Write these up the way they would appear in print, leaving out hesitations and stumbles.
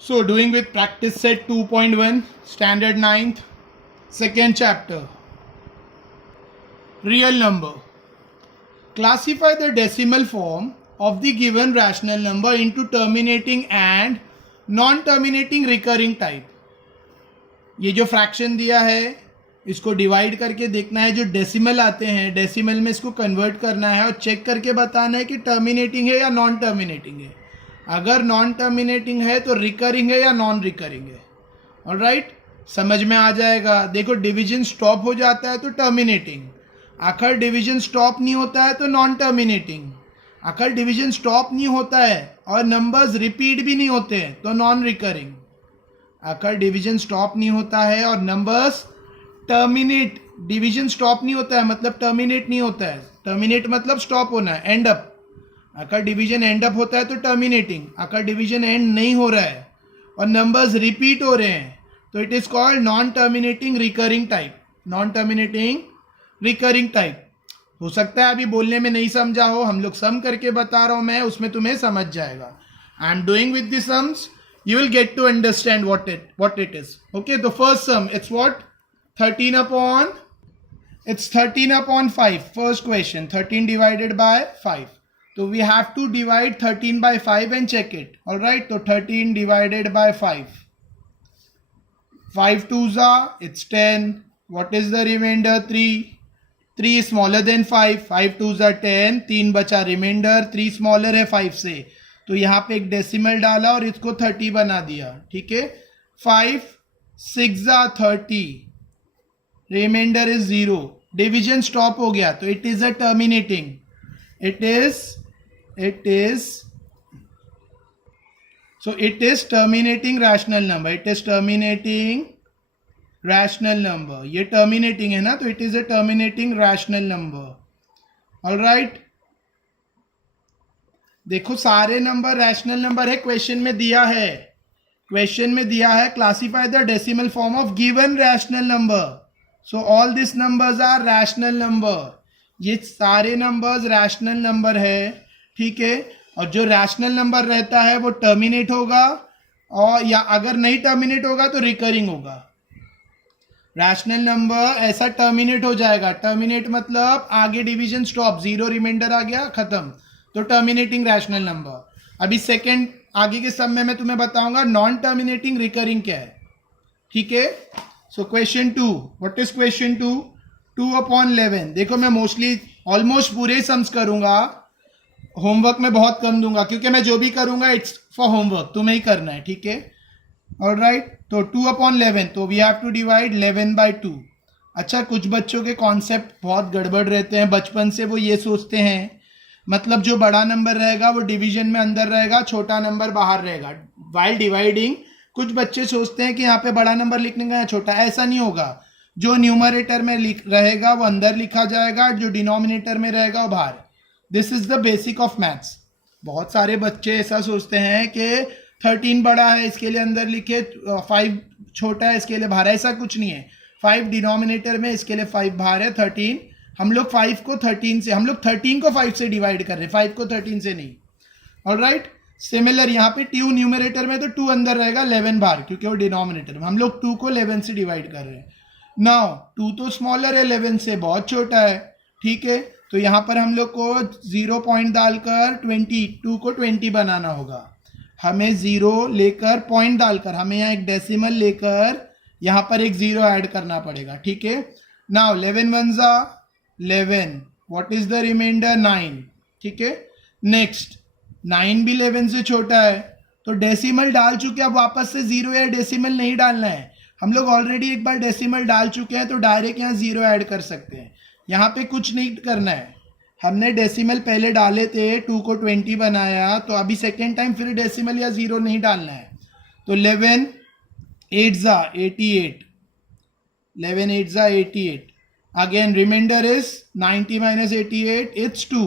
So, doing with practice set 2.1, standard 9th, second chapter. Real number. Classify the decimal form of the given rational number into terminating and non-terminating recurring type. ये जो fraction दिया है इसको divide करके देखना है, जो decimal आते हैं डेसिमल में इसको कन्वर्ट करना है और चेक करके बताना है कि टर्मिनेटिंग है या नॉन टर्मिनेटिंग है. अगर नॉन टर्मिनेटिंग है तो रिकरिंग है या नॉन रिकरिंग है. ऑलराइट, समझ में आ जाएगा. देखो, डिवीजन स्टॉप हो जाता है तो टर्मिनेटिंग, आखिर डिवीजन स्टॉप नहीं होता है तो नॉन टर्मिनेटिंग, आखिर डिवीजन स्टॉप नहीं होता है और नंबर्स रिपीट भी नहीं होते हैं तो नॉन रिकरिंग, आखिर डिवीजन स्टॉप नहीं होता है और नंबर्स टर्मिनेट, डिवीजन स्टॉप नहीं होता है मतलब टर्मिनेट नहीं होता है. टर्मिनेट मतलब स्टॉप होना है, एंड अप. अगर डिवीजन एंड अप होता है तो टर्मिनेटिंग, अगर डिवीजन एंड नहीं हो रहा है और नंबर्स रिपीट हो रहे हैं तो it is called non terminating recurring type. Non terminating recurring type. हो सकता है अभी बोलने में नहीं समझा हो, हम लोग सम करके बता रहा हूं मैं, उसमें तुम्हें समझ जाएगा. I am doing with the sums, you will get to understand what it is. Okay, the first sum, it's what? 13 upon 5. First question, 13 divided by 5. So we have to divide 13 by 5 and check it. All right, so 13 divided by 5. 5 twos are, it's 10. What is the remainder? 3. 3 is smaller than 5. 5 twos are 10. 3 बचा remainder. 3 smaller है 5 से, तो यहाँ पे एक decimal डाला और इसको 30 बना दिया. ठीक है, 5 6 30, रिमाइंडर इज 0. डिवीजन स्टॉप हो गया तो it is a terminating, it is terminating rational number. It is terminating rational number. ये टर्मिनेटिंग है ना, तो it is a terminating rational number. Alright, देखो सारे नंबर रैशनल नंबर है. क्वेश्चन में दिया है classify the decimal form of given rational number. So all this numbers are rational number. ये सारे नंबर्स रैशनल नंबर है. ठीक है, और जो रैशनल नंबर रहता है वो टर्मिनेट होगा, और या अगर नहीं टर्मिनेट होगा तो रिकरिंग होगा. रैशनल नंबर ऐसा टर्मिनेट हो जाएगा. टर्मिनेट मतलब आगे डिवीजन स्टॉप, 0 रिमाइंडर आ गया, खत्म, तो टर्मिनेटिंग रैशनल नंबर. अभी सेकंड आगे के सब में मैं तुम्हें बताऊंगा नॉन टर्मिनेटिंग रिकरिंग क्या है. ठीक है, so question 2, what is question 2? 2 upon 11. देखो, मैं मोस्टली ऑलमोस्ट पूरे सम्स करूंगा, होमवर्क में बहुत कम दूंगा क्योंकि मैं जो भी करूंगा इट्स फॉर होमवर्क, तुम्हें ही करना है. ठीक है, ऑलराइट, तो 2 अपॉन 11, तो we have to divide 11 by 2. अच्छा, कुछ बच्चों के कॉन्सेप्ट बहुत गड़बड़ रहते हैं बचपन से. वो ये सोचते हैं मतलब जो बड़ा नंबर रहेगा वो डिवीजन में अंदर रहेगा, छोटा नंबर बाहर रहेगा. वाइल डिवाइडिंग कुछ बच्चे सोचते हैं कि यहाँ पे बड़ा नंबर लिखने का है छोटा. ऐसा नहीं होगा. जो न्यूमरेटर में रहेगा वो अंदर लिखा जाएगा, जो डिनोमिनेटर में रहेगा वो बाहर. This is the basic of maths. बहुत सारे बच्चे ऐसा सोचते हैं कि 13 बड़ा है इसके लिए अंदर लिखे, 5 छोटा है इसके लिए बाहर. ऐसा कुछ नहीं है. 5 डिनोमिनेटर में, इसके लिए 5 बाहर है. 13, हम लोग 5 को 13 से, हम लोग 13 को 5 से डिवाइड कर रहे हैं, 5 को 13 से नहीं. ऑलराइट, सिमिलर यहाँ पे 2 न्यूमरेटर में तो 2 अंदर रहेगा, 11 बाहर, क्योंकि वो डिनोमिनेटर में. हम लोग 2 को 11 से डिवाइड कर रहे हैं. नाउ 2 तो स्मॉलर है 11 से, बहुत छोटा है. ठीक है, तो यहाँ पर हम लोग को 0 पॉइंट डालकर 2 को 20 बनाना होगा. हमें 0 लेकर पॉइंट डालकर, हमें यहाँ एक डेसिमल लेकर यहाँ पर एक 0 ऐड करना पड़ेगा. ठीक है, now 11 1 11, what is the remainder? 9. ठीक है, नेक्स्ट 9 भी 11 से छोटा है, तो डेसिमल डाल चुके हैं, अब वापस से 0 या डेसिमल नहीं डालना है. हम लोग ऑलरेडी एक बार डेसिमल डाल चुके हैं तो डायरेक्ट यहाँ 0 ऐड कर सकते हैं. यहाँ पे कुछ नहीं करना है. हमने डेसिमल पहले डाले थे, 2 को 20 बनाया, तो अभी सेकेंड टाइम फिर डेसिमल या 0 नहीं डालना है. तो 11 8 88, 11 8 88. Again remainder is 90 minus 88, it's 2.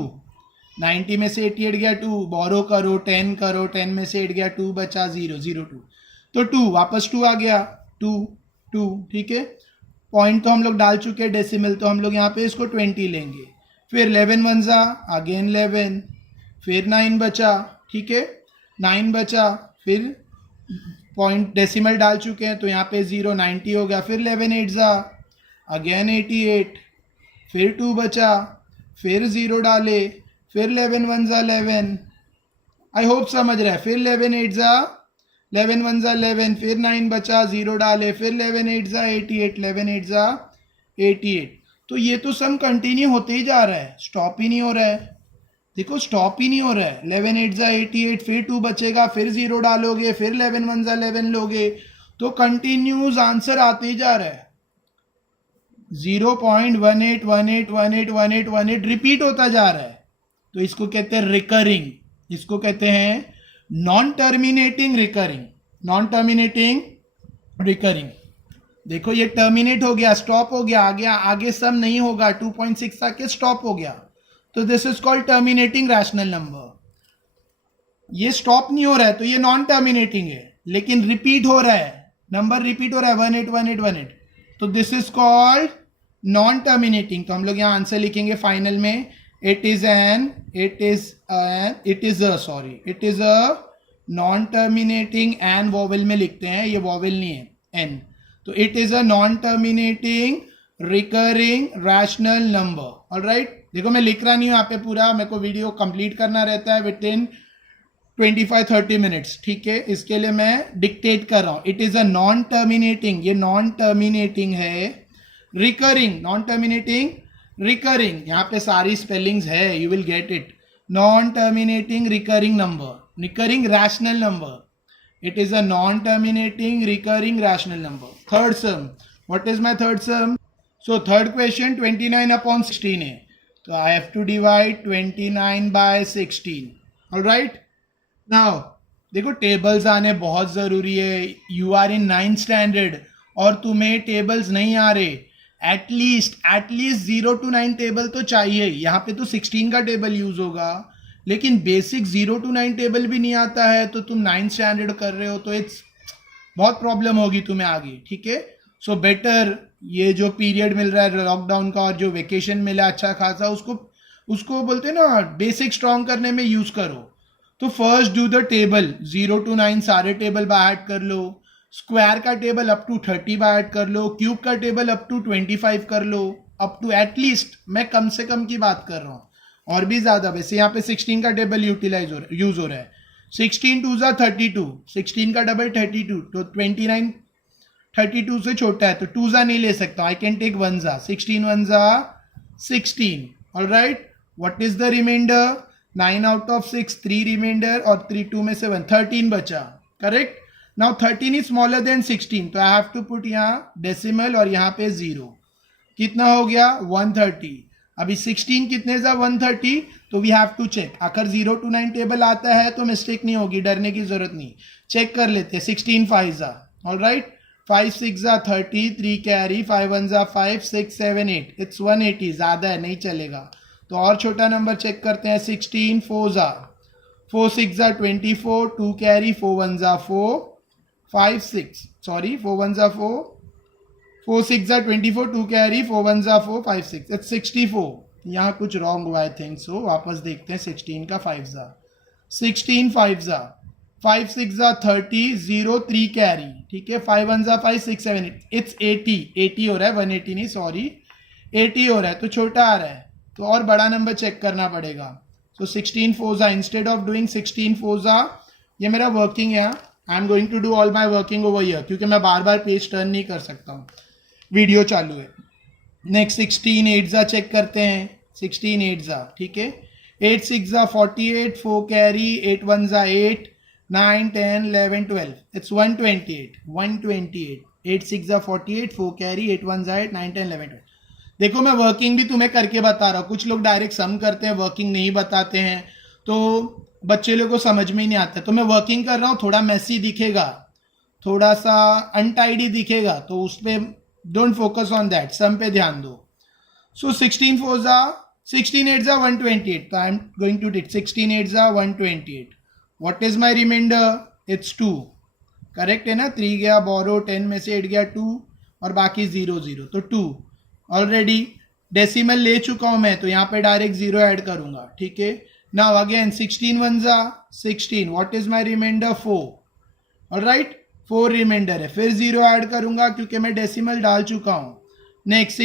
90 में से 88 गया 2, बोरो करो 10 करो, 10 में से 8 गया 2, बचा 0 0 2, तो 2 वापस 2 आ गया, 2 2. ठीक है, पॉइंट तो हम लोग डाल चुके हैं डेसिमल, तो हम लोग यहाँ पे इसको 20 लेंगे. फिर 11 1 अगेन 11, फिर 9 बचा. ठीक है, 9 बचा, फिर पॉइंट डेसिमल डाल चुके हैं, तो यहाँ पे 0 90 हो गया, फिर 11 8 जा अगेन 88, फिर 2 बचा, फिर 0 डाले, फिर 11 1 जा 11, आई होप समझ रहे हैं, फिर 11 8 जा 11 1 जा 11, फिर 9 बचा, 0 डाले, फिर 11 8 जा 88, 11 8 जा 88। तो ये तो सम कंटिन्यू होते ही जा रहा है, स्टॉप ही नहीं हो रहा है। देखो स्टॉप ही नहीं हो रहा है। 11 8 जा 88, फिर 2 बचेगा, फिर 0 डालोगे, फिर 11 1 जा 11 लोगे, तो कंटिन्यूज आंसर आते ही जा रहा है। 0.18181818 रिपीट होता जा रहा है। तो इसको कहते हैं रिकरिंग, इसको कहते हैं non terminating recurring, non terminating recurring. देखो ये टर्मिनेट हो गया, स्टॉप हो गया, आगे सम नहीं होगा, 2.6 आके स्टॉप हो गया, तो this is called terminating rational number. ये स्टॉप नहीं हो रहा है तो ये नॉन टर्मिनेटिंग है, लेकिन रिपीट हो रहा है, नंबर रिपीट हो रहा है 181818, तो this is called non terminating. तो हम लोग यहाँ आंसर लिखेंगे फाइनल में, it is a non terminating, an vowel में लिखते हैं, ये वॉवेल नहीं है, एन। तो it is a non terminating recurring rational number. Alright, देखो मैं लिख रहा नहीं हूं यहाँ पे पूरा, मेरे को वीडियो कंप्लीट करना रहता है विद इन 25-30 मिनट्स, ठीक है, इसके लिए मैं डिक्टेट कर रहा हूं। It is a non terminating, ये नॉन टर्मिनेटिंग है, रिकरिंग, नॉन टर्मिनेटिंग रिकरिंग, यहाँ पे सारी स्पेलिंग्स है, you will get it. Non terminating recurring number, recurring rational number, it is a non-terminating recurring rational number. Third sum, what is my third sum? So third question 29 upon 16 है, तो I have to divide 29 by 16. All right, now देखो tables आने बहुत ज़रूरी है। You are in 9th standard और तुम्हें tables नहीं आ रहे, एटलीस्ट 0 to 9 टेबल तो चाहिए। यहाँ पे तो 16 का टेबल यूज होगा, लेकिन बेसिक 0 to 9 टेबल भी नहीं आता है, तो तुम 9th स्टैंडर्ड कर रहे हो, तो इट्स बहुत प्रॉब्लम होगी तुम्हें आगे, ठीक है। सो बेटर ये जो पीरियड मिल रहा है लॉकडाउन का और जो वेकेशन मिला अच्छा खासा, उसको बोलते हैं ना बेसिक स्ट्रॉन्ग करने में यूज करो। तो first do the table 0 to 9 सारे टेबल बाय ऐड कर लो, स्क्वायर का table up to 30 by add कर लो, क्यूब का टेबल अप टू 25 कर लो, अप टू एटलीस्ट, मैं कम से कम की बात कर रहा हूँ, और भी ज्यादा। वैसे यहाँ पे 16 का टेबल यूज हो रहा है। 16 2 जा 32, 16 का डबल 32, तो 29 32 से छोटा है, तो 2 जा नहीं ले सकता, आई कैन टेक 1 जा, 16 1 जा 16। Alright, what is the remainder? 9 out of 6, 3 remainder, और 3 2 में से 1, 13 बचा, correct. Now 13 is smaller than 16, तो आई हैव टू पुट यहाँ डेसिमल और यहाँ पे 0, कितना हो गया 130। अभी 16 कितने जा 130, तो वी हैव टू चेक, आखिर 0 to 9 टेबल आता है तो मिस्टेक नहीं होगी, डरने की जरूरत नहीं, चेक कर लेते हैं। 16 5 जा, ऑलराइट, 5 6 जा 30, 3 कैरी, 5 1 जा 5, 6 7 8, इट्स 180, ज्यादा है नहीं चलेगा, तो और छोटा नंबर चेक करते हैं। 16 4 जा 4 6 जा 24, 2 कैरी, 4 1 जा 4, 5 6 सॉरी 4 1 जा 4, 4 6 जा 24, 2 कैरी, 4 1 जा 4, 5 6, इट्स 64। यहाँ कुछ रॉन्ग हुआ, आई थिंक सो, वापस देखते हैं। 16 का 5 जा 16, 5 जा 5 6 जा 30, 0 3 कैरी, ठीक है, 5 1 जा 5, 6 7 8, इट्स 80 हो रहा है, 180 नहीं, सॉरी 80 हो रहा है, तो छोटा आ रहा है, तो और बड़ा नंबर चेक करना पड़ेगा। सो 16 4 जा, इंस्टेड ऑफ डूइंग 16 4 जा, ये मेरा वर्किंग है, I am going to do all my working over here, क्योंकि मैं बार बार पेज टर्न नहीं कर सकता हूँ, वीडियो चालू है। नेक्स्ट 16 8 जा चेक करते हैं, 16 8 जा, ठीक है, 8 6 जा 48, 4 कैरी, 8 1 जा 8, 9 10 11 12, इट्स 128, 8 6 जा 48, 4 कैरी, 8 1 जा 8, 9 10 11 12। देखो मैं वर्किंग भी तुम्हें करके बता रहा हूँ, कुछ लोग डायरेक्ट सम करते हैं, वर्किंग नहीं बताते हैं, तो बच्चे लोगों को समझ में ही नहीं आता। तो मैं वर्किंग कर रहा हूँ, थोड़ा मैसी दिखेगा, थोड़ा सा अनटाइडी दिखेगा, तो उस पर डोंट फोकस ऑन दैट, सम पे ध्यान दो। सो 16 4 जा 16 8 जा 128, तो I am going to take 16 8 जा 128। What is my remainder? It's 2, correct है ना, 3 गया बोरो, 10 में से 8 गया 2, और बाकी 0 0, तो 2। ऑलरेडी डेसिमल ले चुका हूं मैं, तो यहाँ पे डायरेक्ट 0 ऐड करूंगा, ठीक है। नाउ अगेन 16 1 जा 16, what is my remainder? 4, alright, 4 remainder है, फिर 0 ऐड करूंगा क्योंकि मैं डेसिमल डाल चुका हूं. नेक्स्ट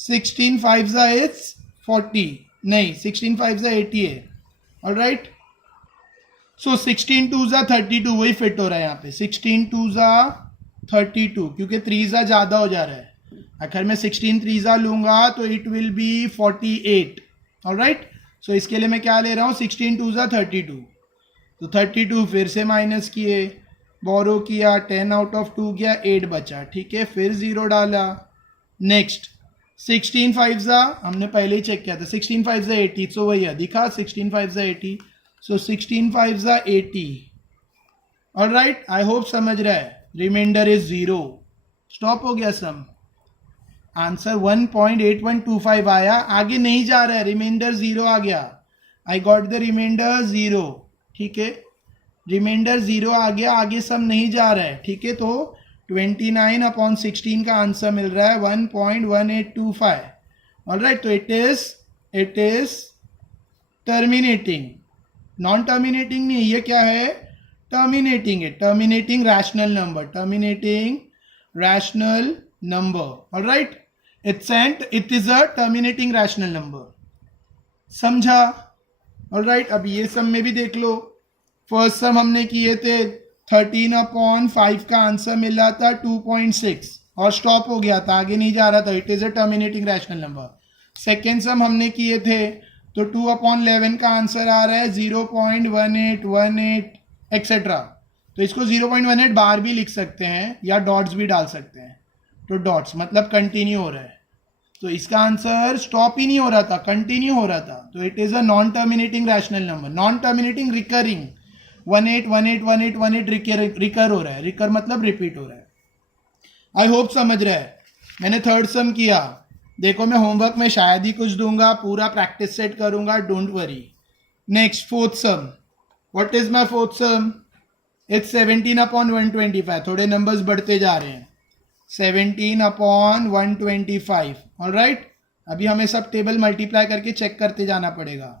16 5 जा इज 40, नहीं 16 5 जा 80 है. ऑलराइट, सो 16 2 जा 32, वही फिट हो रहा है यहाँ पे. 16 2 जा 32 क्योंकि 3 जा ज्यादा हो जा रहा है. अगर मैं 16 3 जा लूंगा तो इट विल बी 48. ऑलराइट, सो इसके लिए मैं क्या ले रहा हूँ, 16 2 जा 32. तो 32 फिर से माइनस किए, बोरो किया, 10 आउट ऑफ 2 गया, 8 बचा. ठीक है, फिर 0 डाला. नेक्स्ट 16 5 जा, हमने पहले ही चेक किया था, 16 5 जा 80, सो वही है दिखा 16 5 जा 80. सो 16 5 जा 80. ऑलराइट, आई होप समझ रहा है. Reminder is 0. स्टॉप हो गया सम. आंसर 1.8125 आया, आगे नहीं जा रहा है, रिमाइंडर 0 आ गया. I got the remainder 0. ठीक है, रिमाइंडर 0 आ गया, आगे सम नहीं जा रहा है. ठीक है, तो 29/16 का आंसर मिल रहा है 1.1825. ऑलराइट, तो it is terminating, non terminating नहीं. ये क्या है, टर्मिनेटिंग है. Terminating rational number, terminating rational number. Alright, it is a terminating rational number. समझा? ऑलराइट, अब ये सम में भी देख लो. फर्स्ट सम हमने किए थे, 13/5 का आंसर मिला था 2.6 और स्टॉप हो गया था, आगे नहीं जा रहा था. It is a terminating rational number. Second sum हमने किए थे तो 2/11 का आंसर आ रहा है 0.1818 एक्सेट्रा. तो इसको 0.18 बार भी लिख सकते हैं या डॉट्स भी डाल सकते हैं. तो डॉट्स मतलब कंटिन्यू हो रहा है. तो इसका आंसर स्टॉप ही नहीं हो रहा था, कंटिन्यू हो रहा था. तो it is a non terminating rational number. Non terminating recurring, 181818 recur हो रहा है. रिकर मतलब रिपीट हो रहा है. आई होप समझ रहा है. मैंने थर्ड सम किया. देखो मैं होमवर्क में शायद ही कुछ दूंगा, पूरा प्रैक्टिस सेट करूंगा, don't worry. Next fourth some. What is my fourth some? It's 17/125. थोड़े नंबर्स बढ़ते जा रहे हैं. 17/125. ऑलराइट, अभी हमें सब टेबल मल्टीप्लाई करके चेक करते जाना पड़ेगा.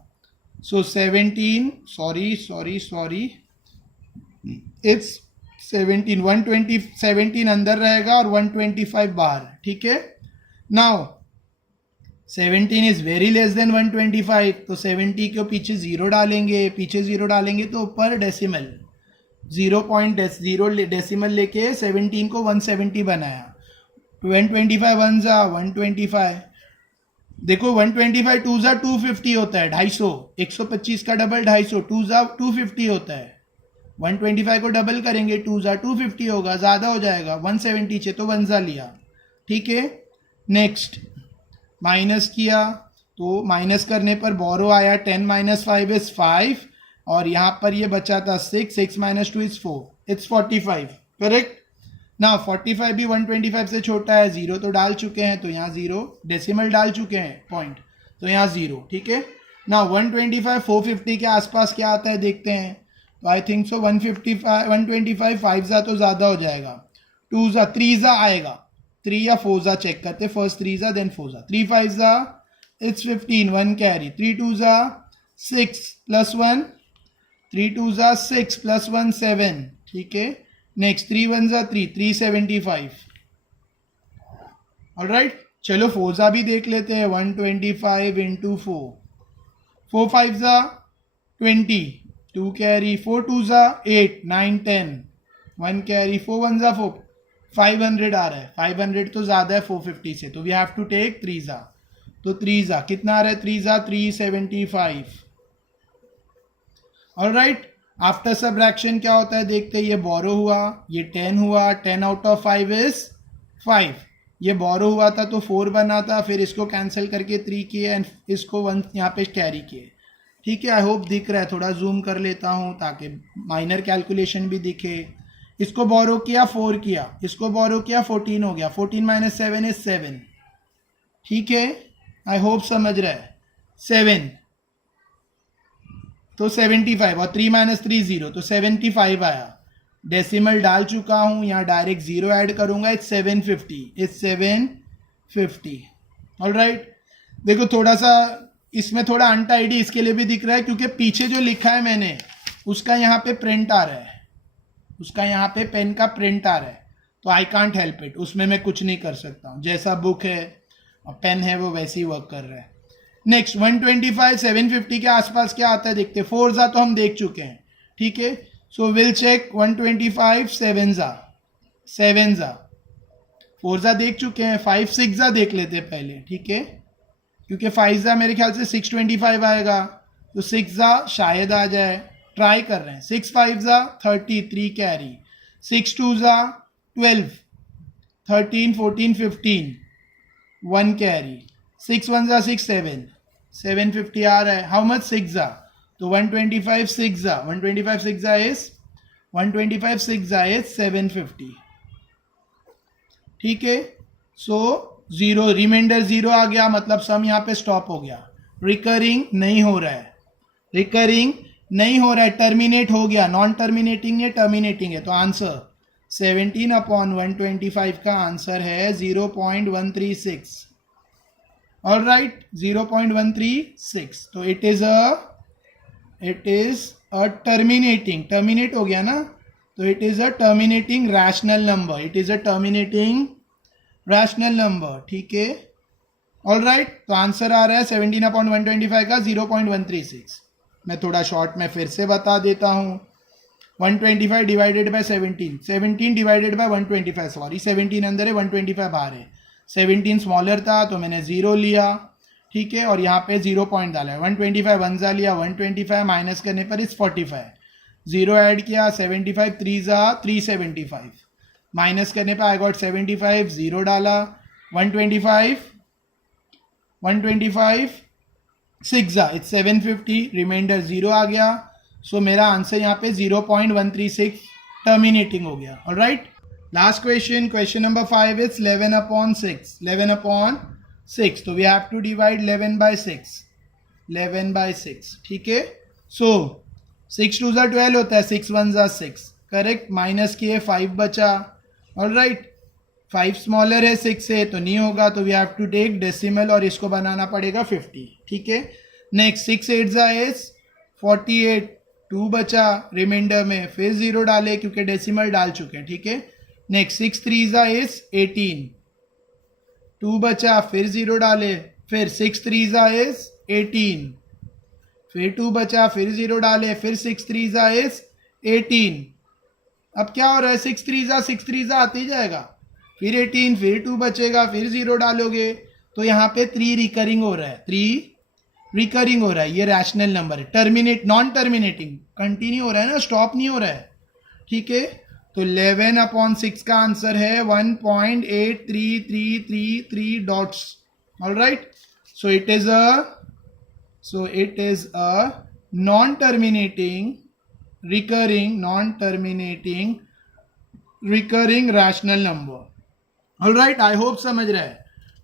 सो 17, सॉरी इट्स 17, 120, 17 अंदर रहेगा और 125 बाहर. ठीक है, now 17 is very less than 125. तो 70 के पीछे 0 डालेंगे, पीछे 0 डालेंगे तो ऊपर डेसिमल, 0.0 डेसिमल लेके 17 को 170 बनाया. 125 1 जा 125. देखो 125 2 जा 250 होता है, 250. 125 का डबल 250, 2 जा 250 होता है. 125 को डबल करेंगे 2 जा 250 होगा, ज़्यादा हो जाएगा. 170 चे तो 1 जा लिया. ठीक है, नेक्स्ट माइनस किया तो माइनस करने पर बोरो आया. 10 - 5 इज 5 और यहाँ पर ये बचा था 6. 6 - 2 इज 4. इट्स 45. करेक्ट. ना 45 भी 125 से छोटा है. 0 तो डाल चुके हैं तो यहाँ 0, डेसिमल डाल चुके हैं पॉइंट, तो यहाँ 0. ठीक है, ना 125 450 के आसपास क्या आता है देखते हैं. तो आई थिंक सो 125 5 जा तो ज़्यादा हो जाएगा. 2 जा 3 जा आएगा, 3 या 4 जा चेक करते. फर्स्ट 3 जा देन 4 जा. 3 5 जा इट्स 15, 1 कैरी. 3 2 जा 6 + 1, 3 2 जा 6 + 1 7. ठीक है, नेक्स्ट 3 1 जा 3, 375. ऑलराइट, चलो 4 जा भी देख लेते हैं. 125 × 4, 4 5 जा 20, 2 कैरी. 4 2 जा 8 9 10, 1 कैरी. 4 1 जा 4, 500 आ रहा है. 500 तो ज़्यादा है 450 से, तो वी हैव टू टेक 3 जा. तो 3 जा कितना आ रहा है? 3 जा 375. ऑलराइट, आफ्टर सबट्रैक्शन क्या होता है देखते हैं. ये बोरो हुआ, ये 10 हुआ. 10 आउट ऑफ 5 इज 5. ये बोरो हुआ था तो 4 बना था, फिर इसको कैंसिल करके 3 किए एंड इसको 1 यहाँ पे कैरी किए. ठीक है, आई होप दिख रहा है. थोड़ा जूम कर लेता हूँ ताकि माइनर कैलकुलेशन भी दिखे. इसको बोरो किया 4 किया, इसको बोरो किया 14 हो गया. 14 - 7 इज 7. ठीक है, आई होप समझ रहा है. 7 तो 75 और 3 - 3 0, तो 75 आया. डेसिमल डाल चुका हूं, यहाँ डायरेक्ट 0 ऐड करूंगा. इट्स 750. इट्स 750. ऑलराइट, देखो थोड़ा सा इसमें थोड़ा अनटाइडी इसके लिए भी दिख रहा है क्योंकि पीछे जो लिखा है मैंने उसका यहाँ पे प्रिंट आ रहा है. उसका यहाँ पे पेन का प्रिंट आ रहा है, तो आई कांट हेल्प इट, उसमें मैं कुछ नहीं कर सकता हूँ, जैसा बुक है और पेन है वो वैसे ही वर्क कर रहा है। नेक्स्ट 125 750 के आसपास क्या आता है देखते हैं। 4 जा तो हम देख चुके हैं, ठीक है, सो विल चेक 125 7 जा 4 जा देख चुके हैं, 5 6 जा देख लेते हैं पहले, ठीक है, क्योंकि 5 जा मेरे ख्याल से 625 आएगा, तो 6 जा शायद आ जाए, ट्राई कर रहे हैं। 6 5 जा 33 कैरी, 6 2 जा 12, 13 14 15 1 कैरी, 6 1 जा 6 7 750 आ रहा है। हाउ मच 6 जा, तो 125 6 जा 125 6 जा इज 125 6 जा इज 750, ठीक है। सो जीरो, रिमाइंडर जीरो आ गया, मतलब सम यहाँ पे स्टॉप हो गया, रिकरिंग नहीं हो रहा है, रिकरिंग नहीं हो रहा है, टर्मिनेट हो गया, नॉन टर्मिनेटिंग है टर्मिनेटिंग है, तो आंसर 17/125 का आंसर है 0.136, ऑलराइट 0.136, तो इट इज अ टर्मिनेट हो गया ना, तो it is a terminating rational number, it is a terminating rational number, ठीक है, ऑलराइट। तो आंसर आ रहा है 17/125 का 0.136। मैं थोड़ा शॉर्ट में फिर से बता देता हूँ, 125 divided by 17 divided by 125, sorry 17 अंदर है 125 बाहर है, 17 स्मॉलर था तो मैंने 0 लिया, ठीक है, और यहाँ पे 0 पॉइंट डाला है, 125 वन जा लिया, 125 माइनस करने पर इस 45, 0 ऐड किया, 75 3 जा 375, माइनस करने पर आई गॉट 75, 0 डाला, 125 6 जा इट्स 750, रिमाइंडर 0 आ गया, सो मेरा आंसर यहाँ पे 0.136 टर्मिनेटिंग हो गया, alright. Last question, question number 5 is 11/6, 11/6, तो we have to divide 11 by 6, ठीक है। सो 6 2 जा 12 होता है, 6 1 जा 6, करेक्ट, माइनस किए 5 बचा, ऑलराइट, 5 स्मॉलर है 6 से तो नहीं होगा, तो we have to take decimal और इसको बनाना पड़ेगा 50, ठीक है। नेक्स्ट 6 8 जा इज 48, 2 बचा रिमाइंडर में, फिर 0 डाले क्योंकि डेसिमल डाल चुके हैं, ठीक है। नेक्स्ट 6 3 जा इज 18, 2 बचा, फिर 0 डाले, फिर 6 3 जा इज 18, फिर 2 बचा, फिर 0 डाले, फिर 6 3 जा इज 18। अब क्या हो रहा है, 6 3 जा आते ही जाएगा, फिर 18, फिर 2 बचेगा, फिर 0 डालोगे, तो यहाँ पे 3 रिकरिंग हो रहा है, 3 रिकरिंग हो रहा है, ये रैशनल नंबर है, टर्मिनेट नॉन टर्मिनेटिंग, कंटिन्यू हो रहा है ना, स्टॉप नहीं हो रहा है, ठीक है। तो 11/6 का आंसर है 1.8333 dots, alright. So it is a non terminating recurring rational number, alright. I hope समझ रहे हैं,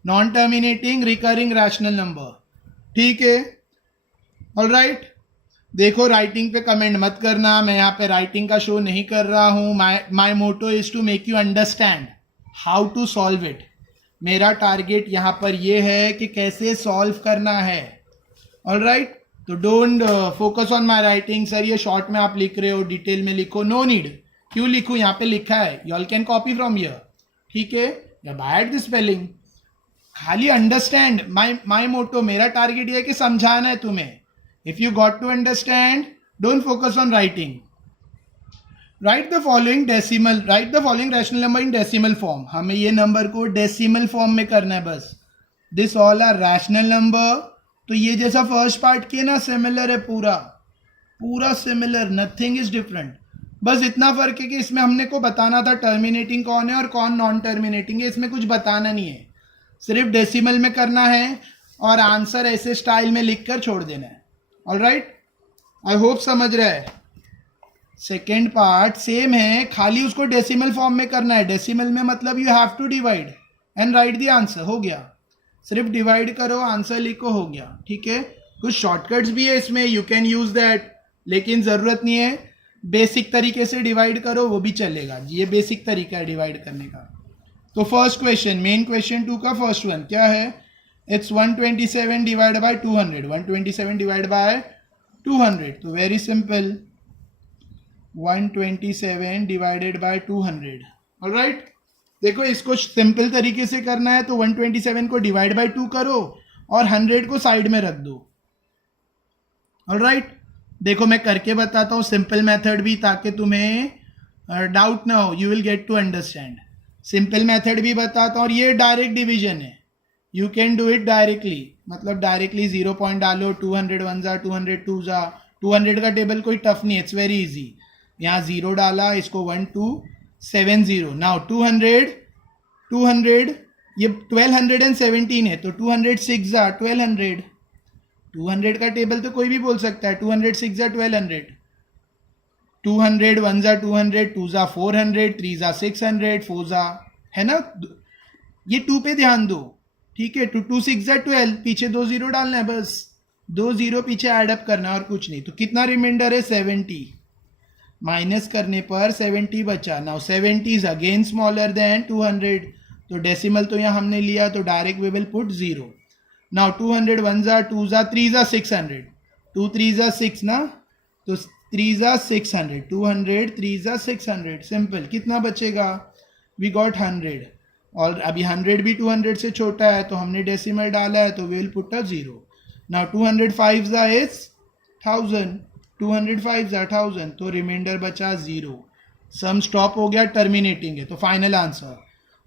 non terminating recurring rational number, ठीक है, ऑलराइट। देखो राइटिंग पे कमेंट मत करना, मैं यहाँ पे राइटिंग का शो नहीं कर रहा हूँ, my motto is to make you understand how to solve it. मेरा टारगेट यहाँ पर ये है कि कैसे सॉल्व करना है, ऑलराइट। तो don't focus on my writing, sir ये शॉर्ट में आप लिख रहे हो, डिटेल में लिखो, नो नीड, क्यों लिखूँ, यहाँ पे लिखा है, you all can copy from here, ठीक है, या बाय द स्पेलिंग, खाली अंडरस्टैंड। माई मोटो, मेरा टारगेट ये है कि समझाना है तुम्हें। If you got to understand, don't focus on writing. Write the following rational number in decimal form, हमें ये नंबर को डेसिमल फॉर्म में करना है बस। This all are rational number, तो ये जैसा फर्स्ट पार्ट किया ना, सिमिलर है, पूरा सिमिलर, नथिंग इज डिफरेंट, बस इतना फर्क है कि इसमें हमने को बताना था टर्मिनेटिंग कौन है और कौन नॉन टर्मिनेटिंग है, इसमें कुछ बताना नहीं है, सिर्फ डेसिमल में करना है और आंसर ऐसे स्टाइल में लिखकर छोड़ देना है, ऑलराइट। आई होप समझ रहे हैं। सेकेंड पार्ट सेम है, खाली उसको डेसिमल फॉर्म में करना है। डेसिमल में मतलब you have to divide and write the answer, हो गया, सिर्फ डिवाइड करो, आंसर लिखो, हो गया, ठीक है। कुछ शॉर्टकट्स भी है इसमें, यू कैन यूज दैट, लेकिन जरूरत नहीं है, बेसिक तरीके से डिवाइड करो वो भी चलेगा, ये बेसिक तरीका है डिवाइड करने का। तो फर्स्ट क्वेश्चन, मेन क्वेश्चन 2 का फर्स्ट वन क्या है, it's 127 divide by 200, 127 divide by 200, तो very simple, 127 divided by 200। Alright, देखो इसको सिंपल तरीके से करना है तो 127 को डिवाइड बाय 2 करो और 100 को साइड में रख दो। ऑलराइट, देखो मैं करके बताता हूँ सिंपल मेथड भी, ताकि तुम्हें डाउट ना हो, you will get to understand. Simple method भी बताता हूँ, और ये डायरेक्ट डिवीजन है, you can do it directly, मतलब डायरेक्टली 0 पॉइंट डालो, 200 1 जा, 200 2 जा। 200 का टेबल कोई टफ नहीं है, इट्स वेरी इजी। यहाँ 0 डाला, इसको 1 2 7 0। नाउ 200 ये 1217 है, तो 206 जा 1200। 200 का टेबल तो कोई भी बोल सकता है, 206 जा 1200। 200 1 जा 200, 2 जा 400, 3 जा 600, 4 जा, है ना, ये 2 पे ध्यान दो, ठीक है। 2 2 6 जा 12, पीछे 2 0 डालना है, बस 2 0 पीछे एडअप करना है और कुछ नहीं। तो कितना रिमाइंडर है, 70। माइनस करने पर 70 बचा। Now 70 is again smaller than 200, तो डेसिमल तो यहाँ हमने लिया, तो direct we will put 0। Now 200 1 जा 2 जा 3 जा 600, 2 3 जा 6 ना, तो 3 जा 600, 200 3 जा 600, सिंपल। कितना बचेगा, वी गॉट 100, और अभी 100 भी 200 से छोटा है, तो हमने डेसिमल डाला है, तो we will put a 0। Now 205 जा इज 1000, 205 जा 1000, तो रिमाइंडर बचा 0। सम स्टॉप हो गया, टर्मिनेटिंग है, तो final answer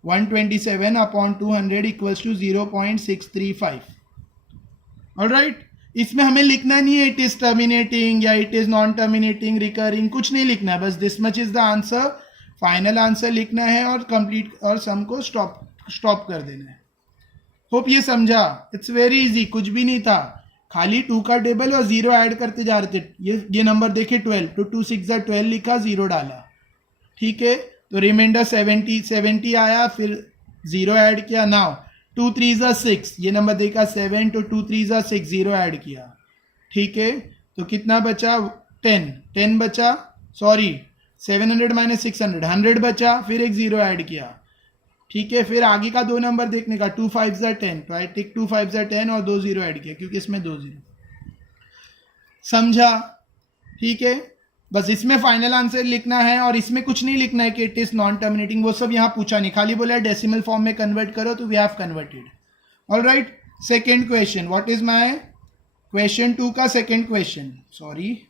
127 upon 200 equals to 0.635। Alright, इसमें हमें लिखना नहीं है इट इज टर्मिनेटिंग या it is non terminating, recurring, कुछ नहीं लिखना है, बस this much is the answer, final answer लिखना है और कंप्लीट, और सम को स्टॉप कर देना है। होप ये समझा, इट्स वेरी इजी, कुछ भी नहीं था, खाली 2 का टेबल और 0 ऐड करते जा रहे थे। ये नंबर देखिए 12, तो 2 6 जा 12 लिखा, 0 डाला, ठीक है, तो रिमाइंडर 70 आया, फिर 0 ऐड किया। नाउ 2 3 जा 6, ये नंबर देखा 7, तो 2 3 जा 6, 0 ऐड किया, ठीक है, तो कितना बचा, 10 बचा, सॉरी 700 माइनस 600, 100 बचा, फिर एक 0 ऐड किया, ठीक है। फिर आगे का 2 नंबर देखने का, 2 5 जा 10, तो आई टेक 2 5 जा 10 और 2 0 ऐड किया, क्योंकि इसमें 2 0, समझा, ठीक है। बस इसमें फाइनल आंसर लिखना है, और इसमें कुछ नहीं लिखना है कि इट इज नॉन टर्मिनेटिंग, वो सब यहाँ पूछा नहीं, खाली बोला डेसिमल फॉर्म में कन्वर्ट करो, तो we have converted. Alright, second question, what is my question 2 का second question, sorry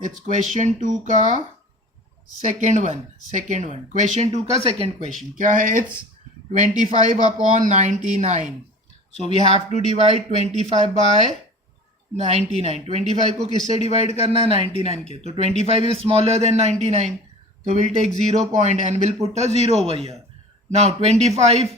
it's question 2 का सेकेंड वन, क्वेश्चन 2 का सेकेंड क्वेश्चन क्या है, it's 25 upon 99, so we have to divide 25 by 99। 25 को किससे डिवाइड करना है, 99 के, तो 25 इज स्मॉलर देन 99, तो will take 0 point and will put a 0 over here. Now 25,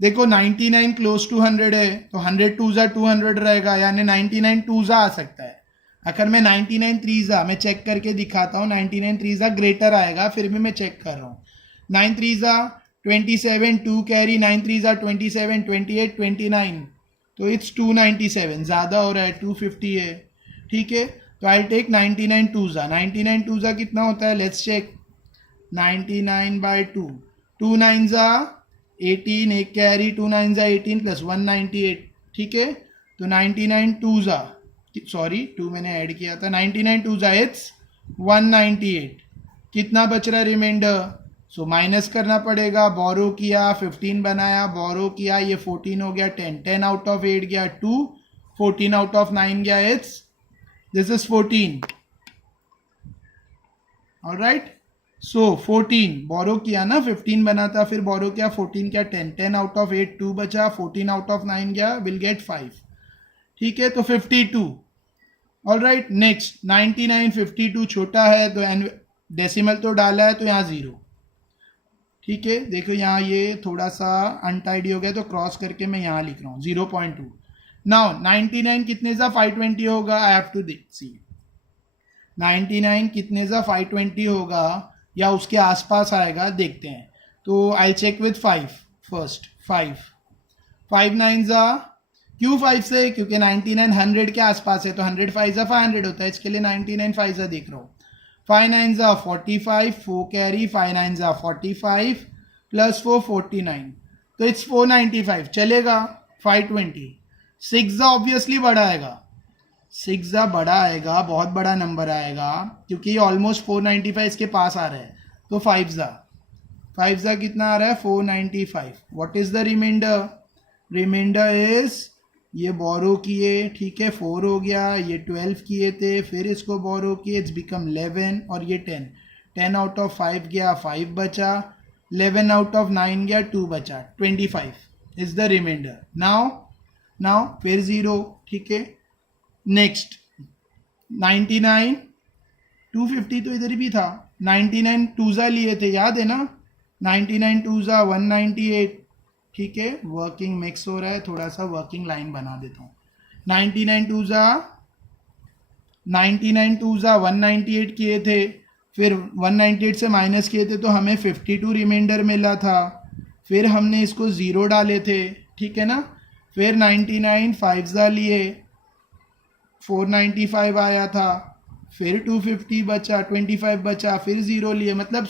देखो 99 क्लोज टू 100 है, तो 100 2 जा 200 रहेगा, यानी 99 2 जा आ सकता है। अगर मैं 99 3 जा, मैं चेक करके दिखाता हूँ, 99 3 जा ग्रेटर आएगा, फिर भी मैं चेक कर रहा हूँ। 9 3 जा 27, 2 कैरी, 9 3 जा 27, 28 29, तो इट्स 297, ज़्यादा हो रहा है, 250 है, ठीक है, तो आई टेक 99 2 जा, 99 2 जा कितना होता है, लेट्स चेक, 99 बाय 2, 2 9 जा 18, एक कैरी, 2 9 जा 18 प्लस 198, ठीक है, तो 99 2 जा, सॉरी 2 मैंने ऐड किया था, 99 2 जा इट्स 198, कितना बच रहा है रिमाइंडर, सो माइनस करना पड़ेगा, बोरो किया 15 बनाया, बोरो किया, ये 14 हो गया, 10 आउट ऑफ 8 गया 2, 14 आउट ऑफ 9 गया, इट्स दिस इज 14। ऑलराइट, सो 14 बोरो किया ना, 15 बना था, फिर बोरो किया, 14 क्या 10 आउट ऑफ 8 2 बचा, 14 आउट ऑफ 9 गया, विल गेट 5, ठीक है, तो 52। ऑलराइट, नेक्स्ट 99 52 छोटा है, तो डेसिमल तो डाला है, तो यहाँ 0, ठीक है, देखो यहाँ ये थोड़ा सा अनटाइडी हो गया, तो क्रॉस करके मैं यहाँ लिख रहा हूँ 0.2। नाउ 99 कितने सा 520 होगा, आई हैव टू सी 99 कितने सा 520 होगा या उसके आसपास आएगा, देखते हैं। तो आई चेक विथ 5 फर्स्ट, 5 9 जा, क्यों 5 से, क्योंकि 99 100 के आसपास है, तो 100 5 जा 500 होता है, इसके लिए 99 5 जा देख रहा हूँ। 5 9 जा 45, 4 कैरी, 5 9 जा 45 प्लस 4 49, तो इट्स 495, चलेगा। 520 6 जा ऑब्वियसली बढ़ाएगा, 6 बड़ा आएगा, बहुत बड़ा नंबर आएगा क्योंकि ये ऑलमोस्ट 495 इसके पास आ रहा है। तो 5 कितना आ रहा है 495। What is the remainder? Remainder is ये बोरो किए, ठीक है 4 हो गया, ये 12 किए थे, फिर इसको बोरो किए, इट्स बिकम 11 और ये 10 आउट ऑफ 5 गया 5 बचा, 11 आउट ऑफ 9 गया 2 बचा, 25 इज द रिमाइंडर। नाउ फिर 0, ठीक है। नेक्स्ट 99, 250 तो इधर भी था, 99 टूजा लिए थे, याद है ना, 99 टूजा 198, ठीक है। वर्किंग मिक्स हो रहा है, थोड़ा सा वर्किंग लाइन बना देता हूँ। 99 टूजा 198 किए थे, फिर 198 से माइनस किए थे तो हमें 52 रिमाइंडर मिला था, फिर हमने इसको 0 डाले थे, ठीक है ना। फिर 99 5 लिए, 495 आया था, फिर 250 बचा, 25 बचा, फिर 0 लिए। मतलब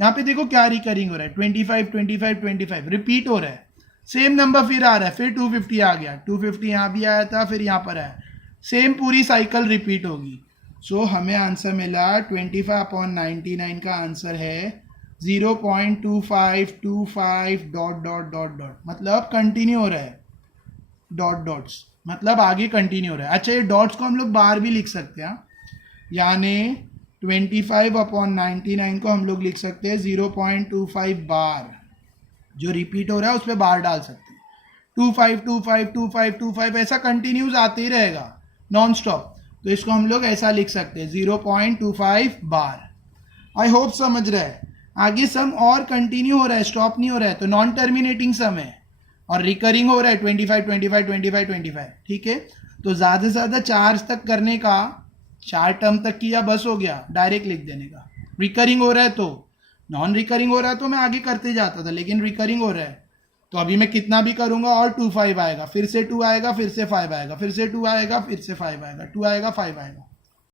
यहाँ पे देखो क्या रिकरिंग हो रहा है, 25 रिपीट हो रहा है, सेम नंबर फिर आ रहा है, फिर 250 आ गया, 250 यहाँ भी आया था, फिर यहाँ पर आया, सेम पूरी साइकिल रिपीट होगी। सो हमें आंसर मिला 25/99 का आंसर है 0.2525 डॉट डॉट डॉट डॉट, मतलब कंटिन्यू हो रहा है, डॉट्स मतलब आगे कंटिन्यू हो रहा है। अच्छा, ये डॉट्स को हम लोग बार भी लिख सकते हैं, यानी 25/99 को हम लोग लिख सकते हैं 0.25 बार, जो रिपीट हो रहा है उस पर बार डाल सकते हैं। 25 ऐसा कंटिन्यूज आते ही रहेगा नॉन स्टॉप, तो इसको हम लोग ऐसा लिख सकते हैं 0.25 बार। आई होप समझ रहे हैं। आगे सम और कंटिन्यू हो रहा है, स्टॉप नहीं हो रहा है, तो नॉन टर्मिनेटिंग सम है और रिकरिंग हो रहा है 25, ठीक है। तो ज़्यादा से ज़्यादा 4 तक करने का, 4 टर्म तक किया बस हो गया, डायरेक्ट लिख देने का। रिकरिंग हो रहा है तो, नॉन रिकरिंग हो रहा है तो मैं आगे करते जाता था, लेकिन रिकरिंग हो रहा है तो अभी मैं कितना भी करूंगा और 25 आएगा, फिर से 2 आएगा, फिर से 5 आएगा, फिर से 2 आएगा, फिर से 5 आएगा, 2 आएगा 5 आएगा।